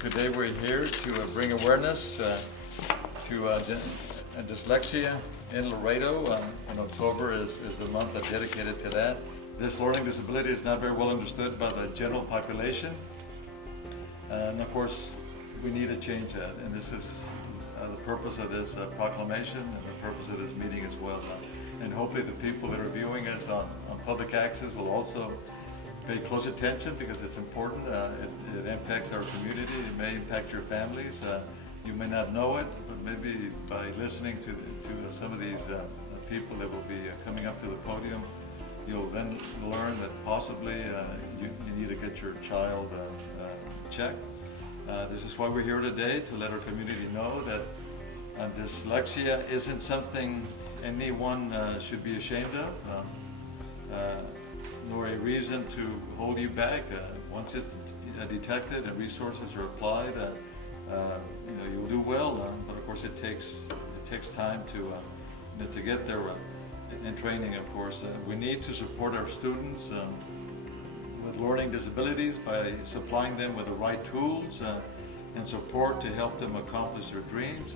Today we're here to bring awareness to dyslexia in Laredo. In October is the month that's dedicated to that. This learning disability is not very well understood by the general population. And of course, we need to change that. And this is the purpose of this proclamation and the purpose of this meeting as well. And hopefully the people that are viewing us on public access will also pay close attention because it's important. It impacts our community. It may impact your families. You may not know it, but maybe by listening to some of these people that will be coming up to the podium, you'll then learn that possibly you need to get your child checked. This is why we're here today, to let our community know that dyslexia isn't something anyone should be ashamed of. Nor a reason to hold you back. Once it's detected and resources are applied, you'll do well. But of course, it takes time to get there. In training, of course, we need to support our students with learning disabilities by supplying them with the right tools and support to help them accomplish their dreams.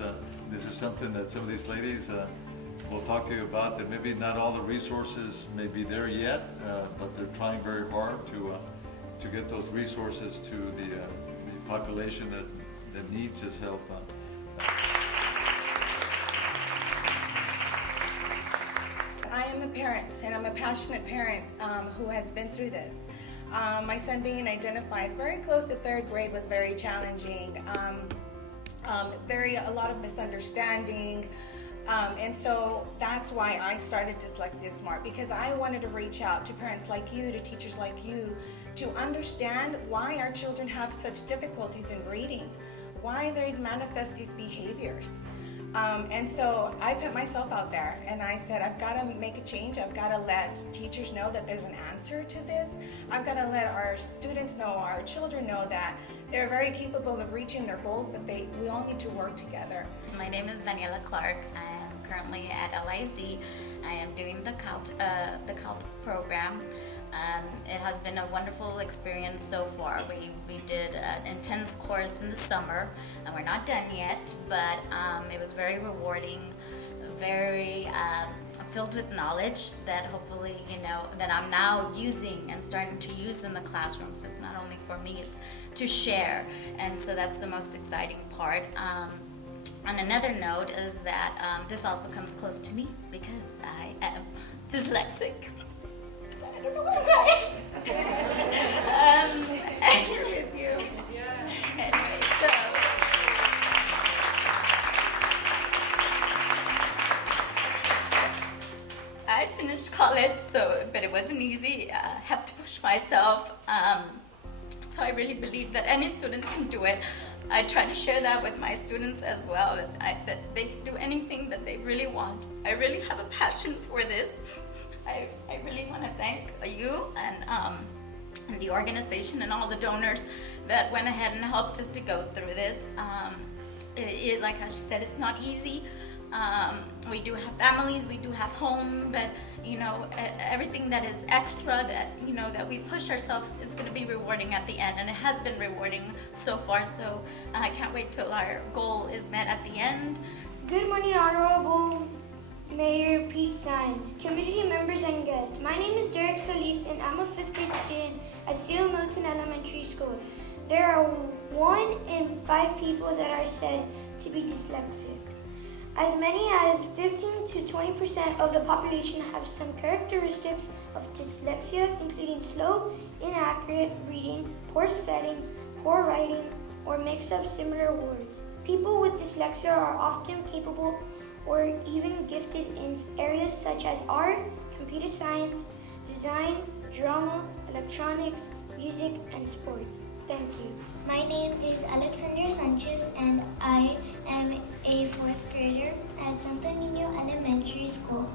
This is something that some of these ladies we'll talk to you about, that maybe not all the resources may be there yet, but they're trying very hard to get those resources to the population that needs this help. I am a parent, and I'm a passionate parent who has been through this. My son being identified very close to third grade was very challenging. A lot of misunderstanding. And so that's why I started Dyslexia Smart, because I wanted to reach out to parents like you, to teachers like you, to understand why our children have such difficulties in reading, why they manifest these behaviors. And so I put myself out there and I said, I've got to make a change. I've got to let teachers know that there's an answer to this. I've got to let our students know, our children know that they're very capable of reaching their goals, but we all need to work together. My name is Daniela Clark. I am currently at LIC. I am doing the CALT program. It has been a wonderful experience so far. We did an intense course in the summer, and we're not done yet, but it was very rewarding, very filled with knowledge that hopefully, that I'm now using and starting to use in the classroom. So it's not only for me, it's to share. And so that's the most exciting part. On another note is that this also comes close to me because I am dyslexic. I don't know what I'm Here with you. Anyway, so I finished college, but it wasn't easy. I have to push myself. So I really believe that any student can do it. I try to share that with my students as well, that they can do anything that they really want. I really have a passion for this. I really want to thank you and the organization and all the donors that went ahead and helped us to go through this. Like she said, it's not easy. We do have families, we do have home, but everything that is extra that we push ourselves is going to be rewarding at the end, and it has been rewarding so far. So I can't wait till our goal is met at the end. Good morning, Honorable Mayor Pete Sines, community members and guests. My name is Derek Solis, and I'm a 5th grade student at Seal Milton Elementary School. There are 1 in 5 people that are said to be dyslexic. As many as 15 to 20% of the population have some characteristics of dyslexia, including slow, inaccurate reading, poor spelling, poor writing, or mix up similar words. People with dyslexia are often capable or even gifted in areas such as art, computer science, design, drama, electronics, music, and sports. Thank you. My name is Alexander Sanchez, and I am a 4th grader at Santo Niño Elementary School.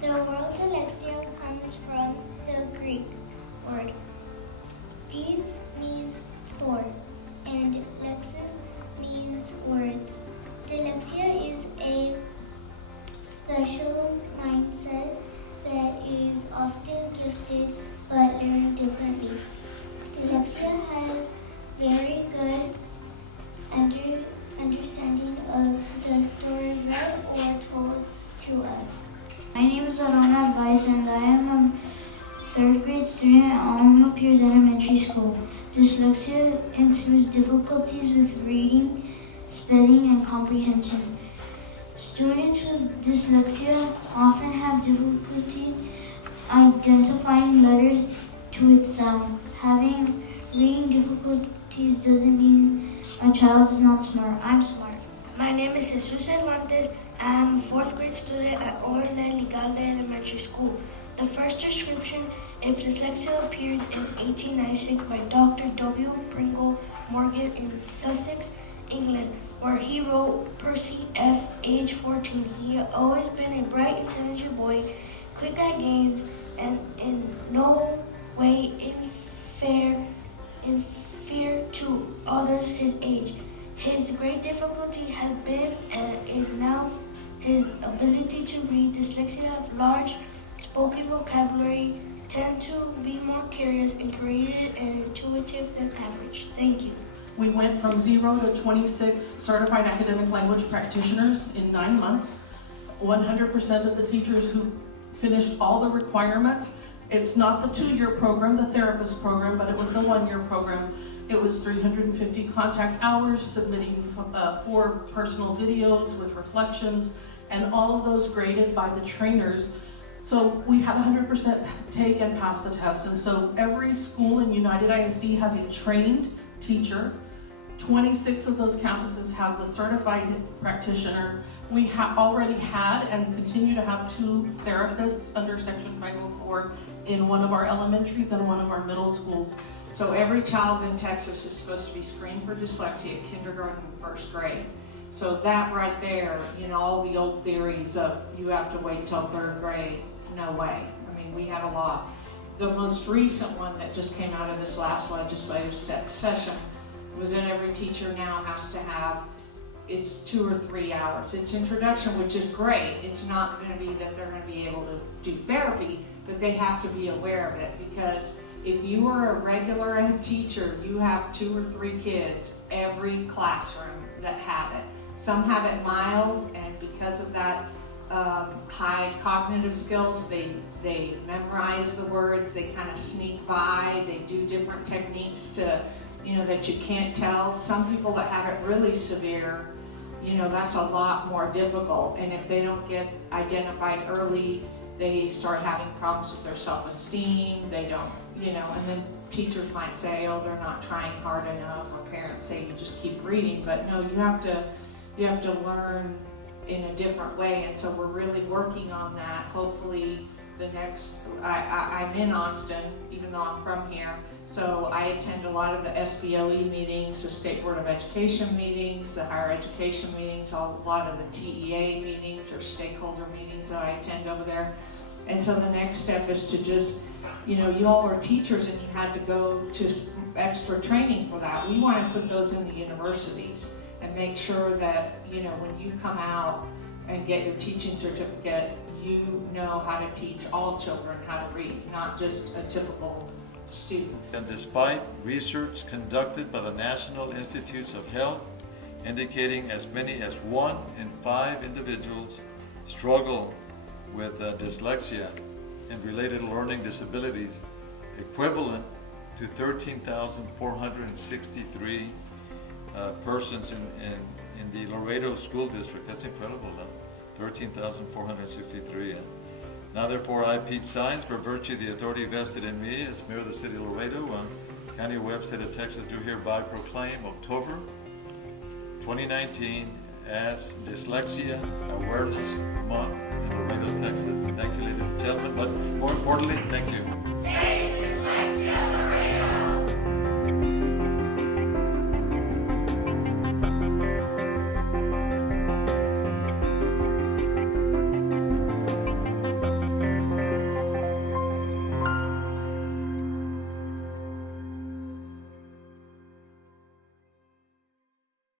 The word dyslexia comes from the Greek word. Dys means poor, and lexis means words. Dyslexia is a special mindset that is often gifted but learned differently. Dyslexia has very good Alex, and I am a third grade student at Alma Piers Elementary School. Dyslexia includes difficulties with reading, spelling, and comprehension. Students with dyslexia often have difficulty identifying letters to its sound. Having reading difficulties doesn't mean a child is not smart. I'm smart. My name is Jesus Cervantes. I'm a fourth grade student at Orne Ligalde Elementary School. The first description of dyslexia appeared in 1896 by Dr. W. Pringle Morgan in Sussex, England, where he wrote, Percy F., age 14. He had always been a bright, intelligent boy, quick at games, and in no way inferior to others his age. His great difficulty has been and is now his ability to read. Dyslexia of large spoken vocabulary tend to be more curious and creative and intuitive than average. Thank you. We went from 0 to 26 certified academic language practitioners in 9 months. 100% of the teachers who finished all the requirements. It's not the 2-year program, the therapist program, but it was the 1-year program. It was 350 contact hours, submitting 4 personal videos with reflections, and all of those graded by the trainers. So we had 100% take and pass the test. And so every school in United ISD has a trained teacher. 26 of those campuses have the certified practitioner. We already had and continue to have 2 therapists under Section 504 in one of our elementaries and one of our middle schools. So every child in Texas is supposed to be screened for dyslexia at kindergarten and first grade. So that right there, all the old theories of you have to wait till 3rd grade, no way. I mean, we had a lot. The most recent one that just came out of this last legislative session was that every teacher now has to have, it's 2 or 3 hours. It's introduction, which is great. It's not going to be that they're going to be able to do therapy, but they have to be aware of it, because if you are a regular ed teacher, you have 2 or 3 kids every classroom that have it. Some have it mild, and because of that high cognitive skills, they memorize the words, they kind of sneak by, they do different techniques to, that you can't tell. Some people that have it really severe, that's a lot more difficult, and if they don't get identified early, they start having problems with their self-esteem, they don't, and then teachers might say, oh, they're not trying hard enough, or parents say you just keep reading, but no, you have to learn in a different way, and so we're really working on that. Hopefully the next, I'm in Austin, even though I'm from here, so I attend a lot of the SBOE meetings, the State Board of Education meetings, the higher education meetings, a lot of the TEA meetings or stakeholder meetings that I attend over there. And so the next step is to just, you all are teachers and you had to go to extra training for that. We want to put those in the universities and make sure that, when you come out and get your teaching certificate, you know how to teach all children how to read, not just a typical student. And despite research conducted by the National Institutes of Health indicating as many as 1 in 5 individuals struggle with dyslexia and related learning disabilities, equivalent to 13,463 persons in the Laredo School District. That's incredible, huh? 13,463. Now therefore I, Pete Sines, by virtue of the authority vested in me as Mayor of the City of Laredo, County of Webb, State of Texas, do hereby proclaim October 2019 as Dyslexia Awareness Month in Laredo, Texas. Thank you, ladies and gentlemen, but more importantly, thank you.